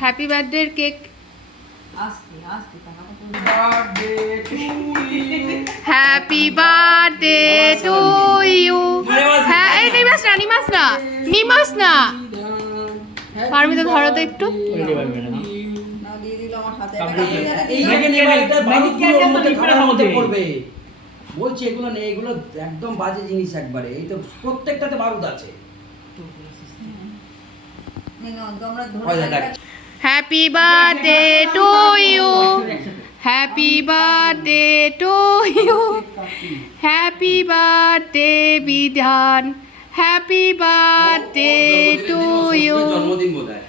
Happy birthday cake. Happy birthday to you. হ্যাঁ, এই নিমাস না পারমিতা, ধরো তো একটু। বলছি এগুলো নেই, এগুলো একদম বাজে জিনিস একবারে। এই তো প্রত্যেকটাতে বারুদ আছে। Happy birthday to you, happy birthday to you, happy birthday Bidhan, happy birthday to you. জন্মদিন বোধহয়।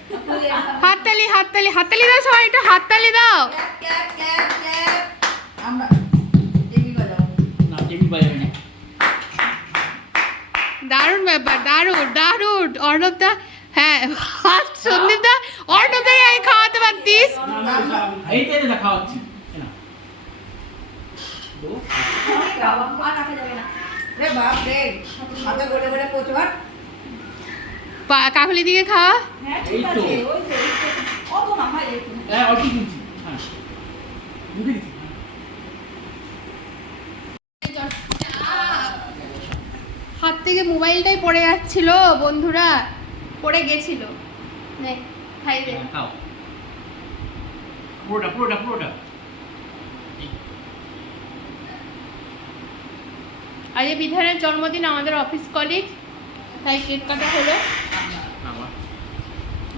হাততালি হাততালি হাততালি দাও সবাই, একটু হাততালি দাও। দারুণ ব্যাপার, দারুণ দারুণ। অর্ণব দা, হ্যাঁ সন্দীপ দা, অর্ণব দা আমি খাওয়াতে পারতিস। কাকুলি দিকে খাওয়া। হাত থেকে মোবাইলটাই পড়ে যাচ্ছিল বন্ধুরা, পড়ে গেছিল। খাইবে পুরোটা আজ বিধানের জন্মদিন, আমাদের অফিস কলিগ, তাই কেক কাটা হলো।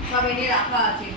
সব এনে রাখা আছে।